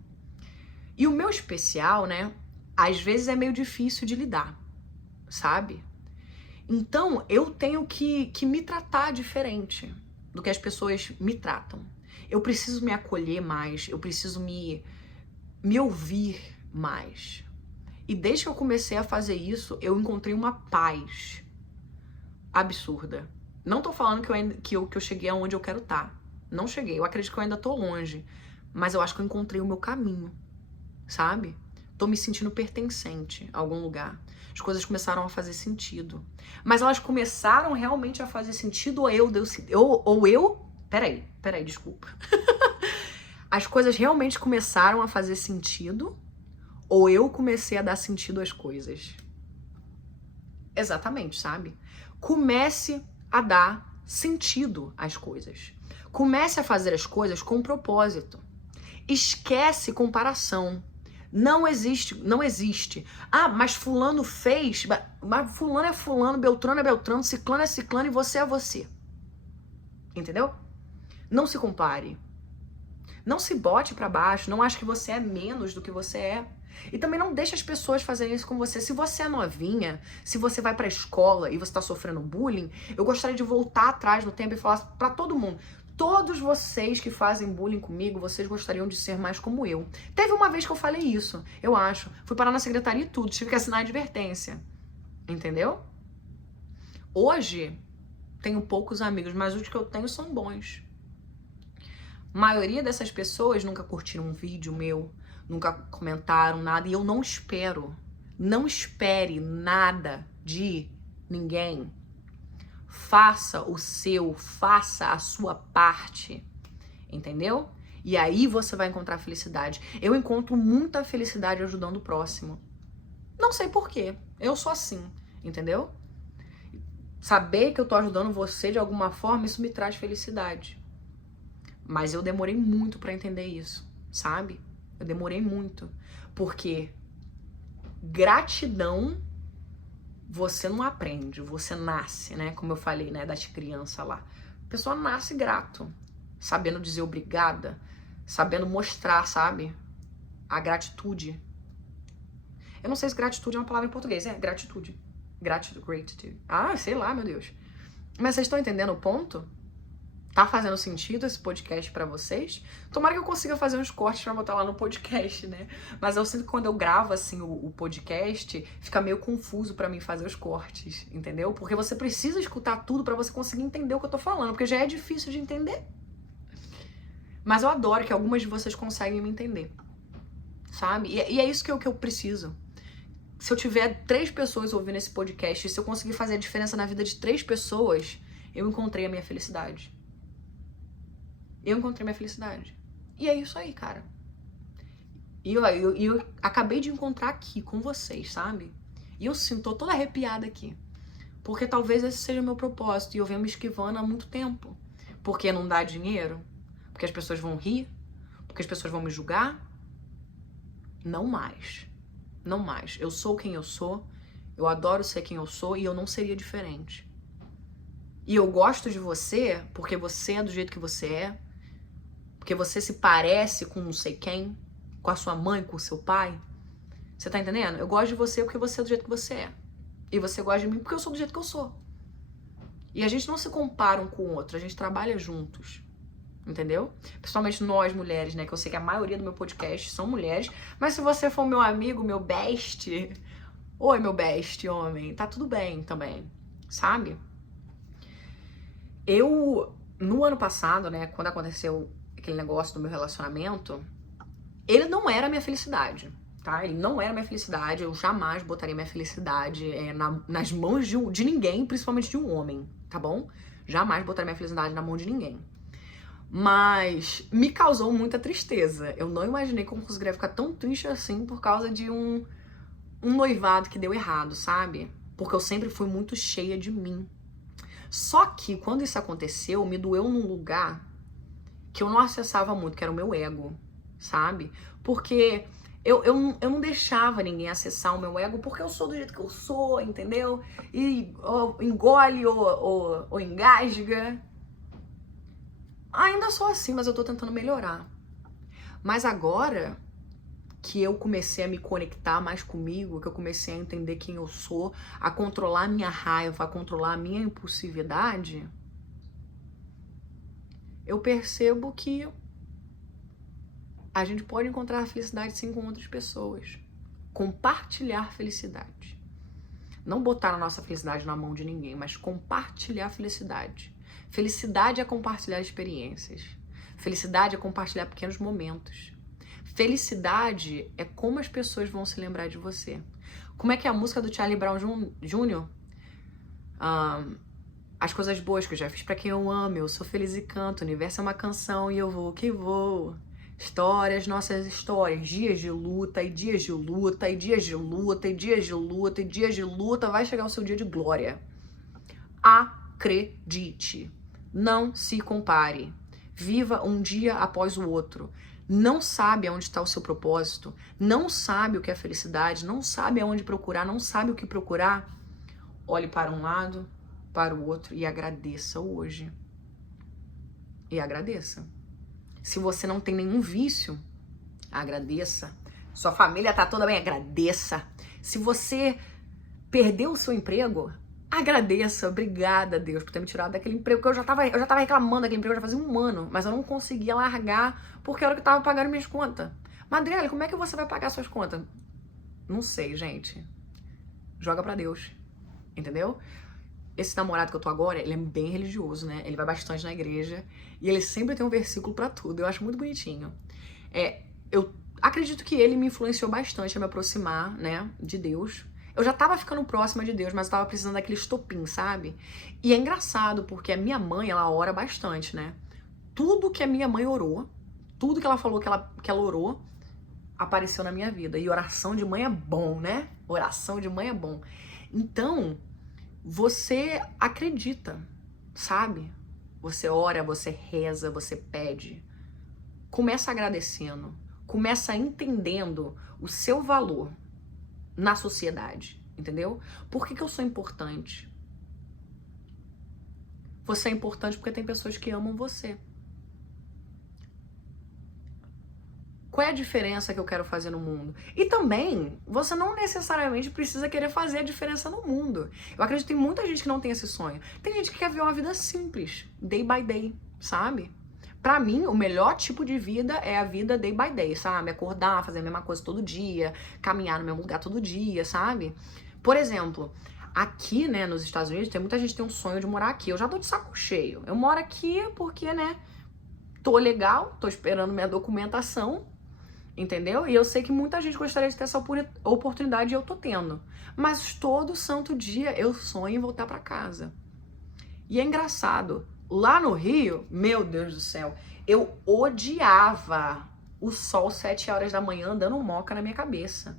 E o meu especial, né, às vezes é meio difícil de lidar, sabe? Então, eu tenho que me tratar diferente do que as pessoas me tratam. Eu preciso me acolher mais, eu preciso me ouvir mais. E desde que eu comecei a fazer isso, eu encontrei uma paz absurda. Não tô falando que eu cheguei aonde eu quero estar. Não cheguei, eu acredito que eu ainda tô longe. Mas eu acho que eu encontrei o meu caminho, sabe? Tô me sentindo pertencente a algum lugar. As coisas começaram a fazer sentido. Mas elas começaram realmente a fazer sentido ou eu... Peraí, desculpa. As coisas realmente começaram a fazer sentido ou eu comecei a dar sentido às coisas? Exatamente, sabe? Comece a dar sentido às coisas. Comece a fazer as coisas com propósito. Esquece comparação. Não existe. Ah, mas fulano fez, mas fulano é fulano, Beltrano é Beltrano, ciclano é ciclano e você é você. Entendeu? Não se compare. Não se bote pra baixo, não ache que você é menos do que você é. E também não deixe as pessoas fazerem isso com você. Se você é novinha, se você vai pra escola e você tá sofrendo bullying, eu gostaria de voltar atrás no tempo e falar pra todo mundo: todos vocês que fazem bullying comigo, vocês gostariam de ser mais como eu. Teve uma vez que eu falei isso, eu acho. Fui parar na secretaria e tudo, tive que assinar a advertência. Entendeu? Hoje, tenho poucos amigos, mas os que eu tenho são bons. A maioria dessas pessoas nunca curtiram um vídeo meu, nunca comentaram nada, e eu não espero. Não espere nada de ninguém. Faça o seu, faça a sua parte, entendeu? E aí você vai encontrar felicidade. Eu encontro muita felicidade ajudando o próximo. Não sei porquê, eu sou assim, entendeu? Saber que eu tô ajudando você de alguma forma, isso me traz felicidade. Mas eu demorei muito pra entender isso, sabe? Eu demorei muito. Porque gratidão você não aprende, você nasce, né? Como eu falei, né, das crianças lá. A pessoa nasce grato, sabendo dizer obrigada, sabendo mostrar, sabe? A gratitude. Eu não sei se gratitude é uma palavra em português, gratitude. Gratitude. Ah, sei lá, meu Deus. Mas vocês estão entendendo o ponto? Tá fazendo sentido esse podcast pra vocês? Tomara que eu consiga fazer uns cortes pra botar lá no podcast, né? Mas eu sinto que quando eu gravo, assim, o podcast, fica meio confuso pra mim fazer os cortes, entendeu? Porque você precisa escutar tudo pra você conseguir entender o que eu tô falando, porque já é difícil de entender. Mas eu adoro que algumas de vocês conseguem me entender, sabe? E é isso que eu preciso. Se eu tiver 3 pessoas ouvindo esse podcast, se eu conseguir fazer a diferença na vida de 3 pessoas, eu encontrei a minha felicidade. Eu encontrei minha felicidade. E é isso aí, cara. E eu acabei de encontrar aqui com vocês, sabe? E eu sinto, tô toda arrepiada aqui. Porque talvez esse seja o meu propósito. E eu venho me esquivando há muito tempo. Porque não dá dinheiro? Porque as pessoas vão rir? Porque as pessoas vão me julgar? Não mais. Não mais. Eu sou quem eu sou. Eu adoro ser quem eu sou. E eu não seria diferente. E eu gosto de você porque você é do jeito que você é. Porque você se parece com não sei quem, com a sua mãe, com o seu pai. Você tá entendendo? Eu gosto de você porque você é do jeito que você é. E você gosta de mim porque eu sou do jeito que eu sou. E a gente não se compara um com o outro, a gente trabalha juntos. Entendeu? Principalmente nós mulheres, né? Que eu sei que a maioria do meu podcast são mulheres. Mas se você for meu amigo, meu best... Oi, meu best, homem. Tá tudo bem também, sabe? No ano passado, né? Quando aconteceu aquele negócio do meu relacionamento, ele não era a minha felicidade, tá? Ele não era a minha felicidade, eu jamais botaria minha felicidade nas mãos de ninguém, principalmente de um homem, tá bom? Jamais botaria minha felicidade na mão de ninguém. Mas me causou muita tristeza. Eu não imaginei que eu conseguiria ficar tão triste assim por causa de um noivado que deu errado, sabe? Porque eu sempre fui muito cheia de mim. Só que quando isso aconteceu, me doeu num lugar que eu não acessava muito, que era o meu ego, sabe? Porque eu não deixava ninguém acessar o meu ego, porque eu sou do jeito que eu sou, entendeu? E engole ou engasga. Ainda sou assim, mas eu tô tentando melhorar. Mas agora que eu comecei a me conectar mais comigo, que eu comecei a entender quem eu sou, a controlar a minha raiva, a controlar a minha impulsividade, eu percebo que a gente pode encontrar felicidade sim com outras pessoas. Compartilhar felicidade. Não botar a nossa felicidade na mão de ninguém, mas compartilhar felicidade. Felicidade é compartilhar experiências. Felicidade é compartilhar pequenos momentos. Felicidade é como as pessoas vão se lembrar de você. Como é que é a música do Charlie Brown Jr.? As coisas boas que eu já fiz pra quem eu amo, eu sou feliz e canto, o universo é uma canção e eu vou que vou. Histórias, nossas histórias, dias de luta e dias de luta e dias de luta e dias de luta e dias de luta, vai chegar o seu dia de glória. Acredite, não se compare, viva um dia após o outro. Não sabe aonde está o seu propósito, não sabe o que é felicidade, não sabe aonde procurar, não sabe o que procurar, olhe para um lado, para o outro e agradeça hoje. E agradeça. Se você não tem nenhum vício, agradeça. Sua família tá toda bem, agradeça. Se você perdeu o seu emprego, agradeça. Obrigada, Deus, por ter me tirado daquele emprego que eu já tava reclamando daquele emprego já fazia um ano, mas eu não conseguia largar porque era o que tava pagando minhas contas. Madrelha, como é que você vai pagar suas contas? Não sei, gente. Joga pra Deus. Entendeu? Esse namorado que eu tô agora, ele é bem religioso, né? Ele vai bastante na igreja e ele sempre tem um versículo pra tudo. Eu acho muito bonitinho. Eu acredito que ele me influenciou bastante a me aproximar, né, de Deus. Eu já tava ficando próxima de Deus, mas eu tava precisando daquele estopim, sabe? E é engraçado, porque a minha mãe, ela ora bastante, né? Tudo que a minha mãe orou, tudo que ela falou que ela orou, apareceu na minha vida. E oração de mãe é bom, né? Oração de mãe é bom. Então, você acredita, sabe? Você ora, você reza, você pede. Começa agradecendo. Começa entendendo o seu valor na sociedade, entendeu? Por que eu sou importante? Você é importante porque tem pessoas que amam você. Qual é a diferença que eu quero fazer no mundo? E também, você não necessariamente precisa querer fazer a diferença no mundo. Eu acredito que tem muita gente que não tem esse sonho. Tem gente que quer ver uma vida simples, day by day. sabe? Pra mim, o melhor tipo de vida é a vida day by day, sabe? Acordar, fazer a mesma coisa todo dia, caminhar no mesmo lugar todo dia, sabe? Por exemplo, aqui, né, nos Estados Unidos, tem muita gente que tem um sonho de morar aqui. Eu já tô de saco cheio. Eu moro aqui porque, né, tô legal, tô esperando minha documentação, entendeu? E eu sei que muita gente gostaria de ter essa oportunidade e eu tô tendo. Mas todo santo dia eu sonho em voltar pra casa. E é engraçado, lá no Rio, meu Deus do céu, eu odiava o sol 7 horas da manhã dando moca na minha cabeça.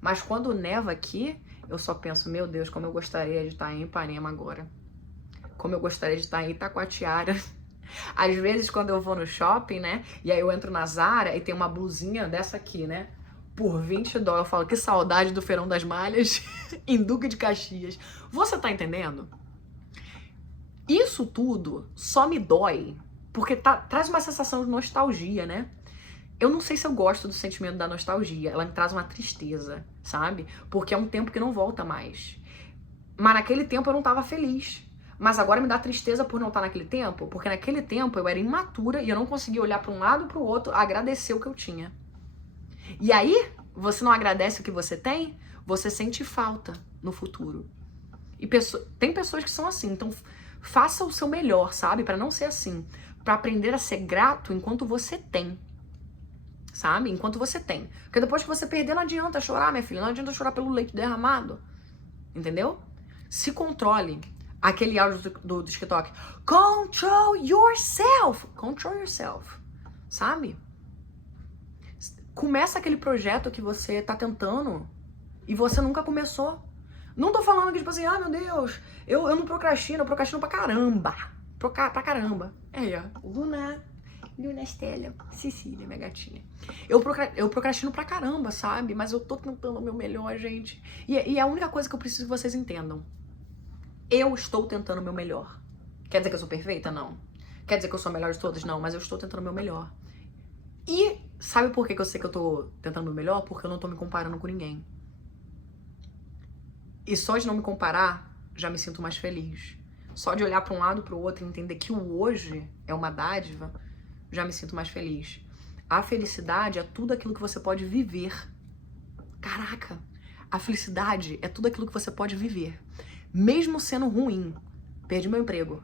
Mas quando neva aqui, eu só penso, meu Deus, como eu gostaria de estar em Ipanema agora. Como eu gostaria de estar em Itacoatiara. Às vezes, quando eu vou no shopping, né, e aí eu entro na Zara e tem uma blusinha dessa aqui, né, por $20, eu falo, que saudade do Feirão das Malhas em Duque de Caxias. Você tá entendendo? Isso tudo só me dói porque traz uma sensação de nostalgia, né? Eu não sei se eu gosto do sentimento da nostalgia. Ela me traz uma tristeza, sabe? Porque é um tempo que não volta mais. Mas naquele tempo eu não tava feliz. Mas agora me dá tristeza por não estar naquele tempo, porque naquele tempo eu era imatura e eu não conseguia olhar para um lado e para o outro, agradecer o que eu tinha. E aí, você não agradece o que você tem, você sente falta no futuro. E tem pessoas que são assim, então faça o seu melhor, sabe? Para não ser assim. Para aprender a ser grato enquanto você tem. Sabe? Enquanto você tem. Porque depois que você perder, não adianta chorar, minha filha. Não adianta chorar pelo leite derramado. Entendeu? Se controle. Aquele áudio do TikTok. Control yourself. Control yourself. Sabe? Começa aquele projeto que você tá tentando e você nunca começou. Não tô falando que, tipo assim, ah, meu Deus, eu não procrastino, eu procrastino pra caramba. Pra caramba. Luna Estela, Cecília, minha gatinha. Eu procrastino pra caramba, sabe? Mas eu tô tentando o meu melhor, gente. E a única coisa que eu preciso que vocês entendam. Eu estou tentando o meu melhor. Quer dizer que eu sou perfeita? Não. Quer dizer que eu sou a melhor de todas? Não, mas eu estou tentando o meu melhor. E sabe por que eu sei que eu tô tentando o meu melhor? Porque eu não tô me comparando com ninguém. E só de não me comparar, já me sinto mais feliz. Só de olhar para um lado e para o outro e entender que o hoje é uma dádiva, já me sinto mais feliz. A felicidade é tudo aquilo que você pode viver. Caraca! A felicidade é tudo aquilo que você pode viver. Mesmo sendo ruim. Perdi meu emprego.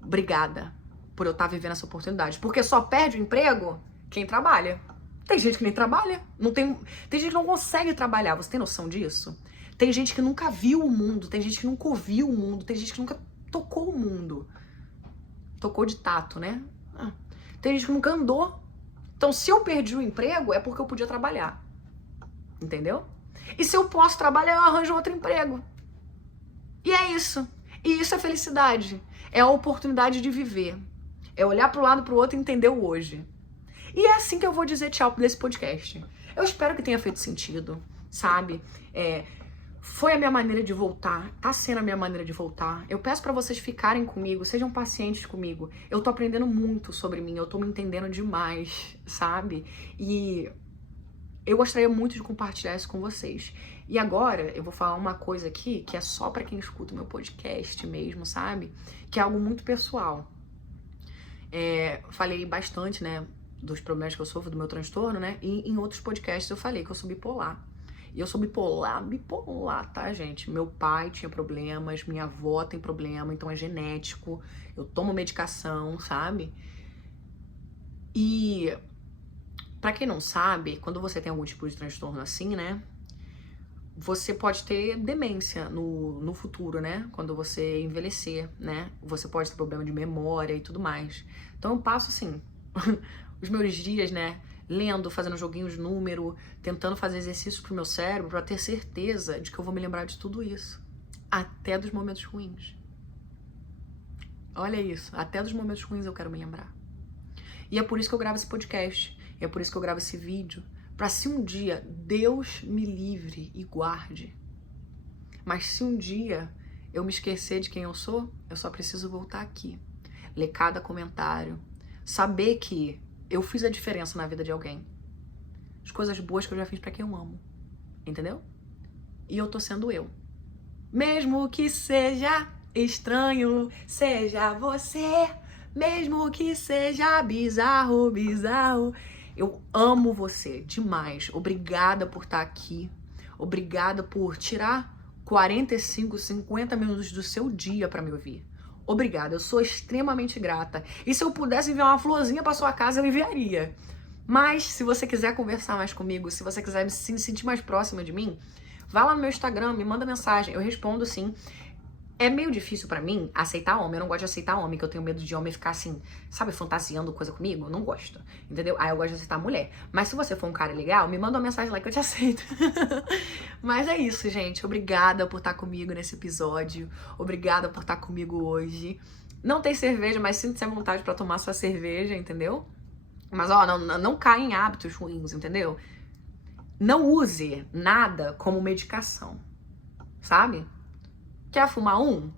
Obrigada por eu estar vivendo essa oportunidade. Porque só perde o emprego quem trabalha. Tem gente que nem trabalha. Tem gente que não consegue trabalhar. Você tem noção disso? Tem gente que nunca viu o mundo, tem gente que nunca ouviu o mundo, tem gente que nunca tocou o mundo. Tocou de tato, né? Tem gente que nunca andou. Então, se eu perdi o emprego, é porque eu podia trabalhar. Entendeu? E se eu posso trabalhar, eu arranjo outro emprego. E é isso. E isso é felicidade. É a oportunidade de viver. É olhar para um lado e para o outro e entender o hoje. E é assim que eu vou dizer tchau desse podcast. Eu espero que tenha feito sentido, sabe? Foi a minha maneira de voltar, tá sendo a minha maneira de voltar. Eu peço pra vocês ficarem comigo, sejam pacientes comigo. Eu tô aprendendo muito sobre mim, eu tô me entendendo demais, sabe? E eu gostaria muito de compartilhar isso com vocês. E agora eu vou falar uma coisa aqui que é só pra quem escuta o meu podcast mesmo, sabe? Que é algo muito pessoal. Falei bastante, né, dos problemas que eu sofro, do meu transtorno, né? E em outros podcasts eu falei que eu sou bipolar. E eu sou bipolar, tá, gente? Meu pai tinha problemas, minha avó tem problema, então é genético. Eu tomo medicação, sabe? E pra quem não sabe, quando você tem algum tipo de transtorno assim, né? Você pode ter demência no futuro, né? Quando você envelhecer, né? Você pode ter problema de memória e tudo mais. Então eu passo, assim, os meus dias, né? Lendo, fazendo joguinhos de número, tentando fazer exercícios pro meu cérebro pra ter certeza de que eu vou me lembrar de tudo isso. Até dos momentos ruins. Olha isso, até dos momentos ruins eu quero me lembrar. E é por isso que eu gravo esse podcast, e é por isso que eu gravo esse vídeo, pra se um dia Deus me livre e guarde, mas se um dia eu me esquecer de quem eu só preciso voltar aqui, ler cada comentário, saber que eu fiz a diferença na vida de alguém. As coisas boas que eu já fiz pra quem eu amo. Entendeu? E eu tô sendo eu. Mesmo que seja estranho, seja você. mesmo que seja bizarro, bizarro. Eu amo você demais. Obrigada por estar aqui. Obrigada por tirar 45, 50 minutos do seu dia pra me ouvir. Obrigada, eu sou extremamente grata. E se eu pudesse enviar uma florzinha pra sua casa, eu enviaria. Mas se você quiser conversar mais comigo, se você quiser se sentir mais próxima de mim, vá lá no meu Instagram, me manda mensagem, eu respondo sim. É meio difícil pra mim aceitar homem, eu não gosto de aceitar homem, que eu tenho medo de homem ficar assim, sabe, fantasiando coisa comigo, eu não gosto, entendeu? Aí eu gosto de aceitar mulher. Mas se você for um cara legal, me manda uma mensagem lá que eu te aceito. Mas é isso, gente, obrigada por estar comigo nesse episódio, obrigada por estar comigo hoje. Não tem cerveja, mas sinta-se à vontade pra tomar sua cerveja, entendeu? Mas ó, não caia em hábitos ruins, entendeu? Não use nada como medicação, sabe? Quer fumar um?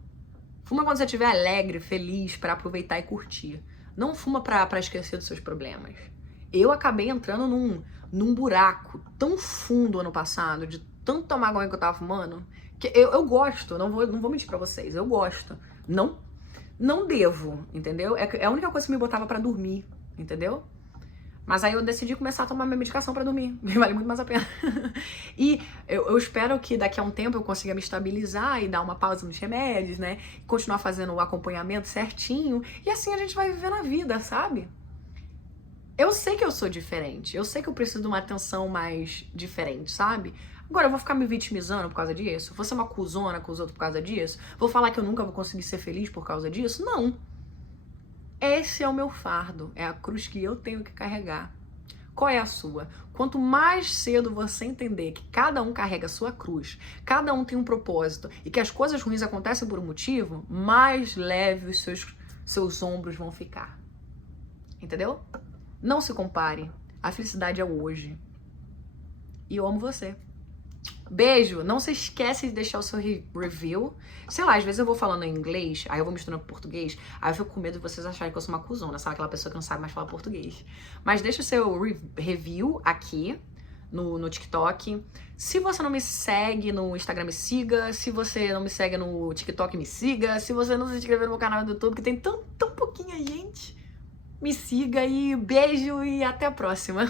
Fuma quando você estiver alegre, feliz, pra aproveitar e curtir. Não fuma pra esquecer dos seus problemas. Eu acabei entrando num buraco tão fundo ano passado, de tanta maconha que eu tava fumando, que eu gosto, não vou mentir pra vocês, eu gosto. Não devo, entendeu? É a única coisa que me botava pra dormir, entendeu? Mas aí eu decidi começar a tomar minha medicação pra dormir. Vale muito mais a pena. E eu espero que daqui a um tempo eu consiga me estabilizar e dar uma pausa nos remédios, né? Continuar fazendo o acompanhamento certinho. E assim a gente vai vivendo a vida, sabe? Eu sei que eu sou diferente. Eu sei que eu preciso de uma atenção mais diferente, sabe? Agora, eu vou ficar me vitimizando por causa disso? Vou ser uma cuzona com os outros por causa disso? Vou falar que eu nunca vou conseguir ser feliz por causa disso? Não. Esse é o meu fardo, é a cruz que eu tenho que carregar. Qual é a sua? Quanto mais cedo você entender que cada um carrega a sua cruz, cada um tem um propósito e que as coisas ruins acontecem por um motivo, mais leve os seus ombros vão ficar. Entendeu? Não se compare. A felicidade é o hoje. E eu amo você. Beijo! Não se esquece de deixar o seu review. Sei lá, às vezes eu vou falando em inglês, aí eu vou misturando com português, aí eu fico com medo de vocês acharem que eu sou uma cuzona, sabe? Aquela pessoa que não sabe mais falar português. Mas deixa o seu review aqui no TikTok. Se você não me segue no Instagram, me siga. Se você não me segue no TikTok, me siga. Se você não se inscrever no meu canal do YouTube, que tem tão pouquinha gente, me siga e beijo e até a próxima.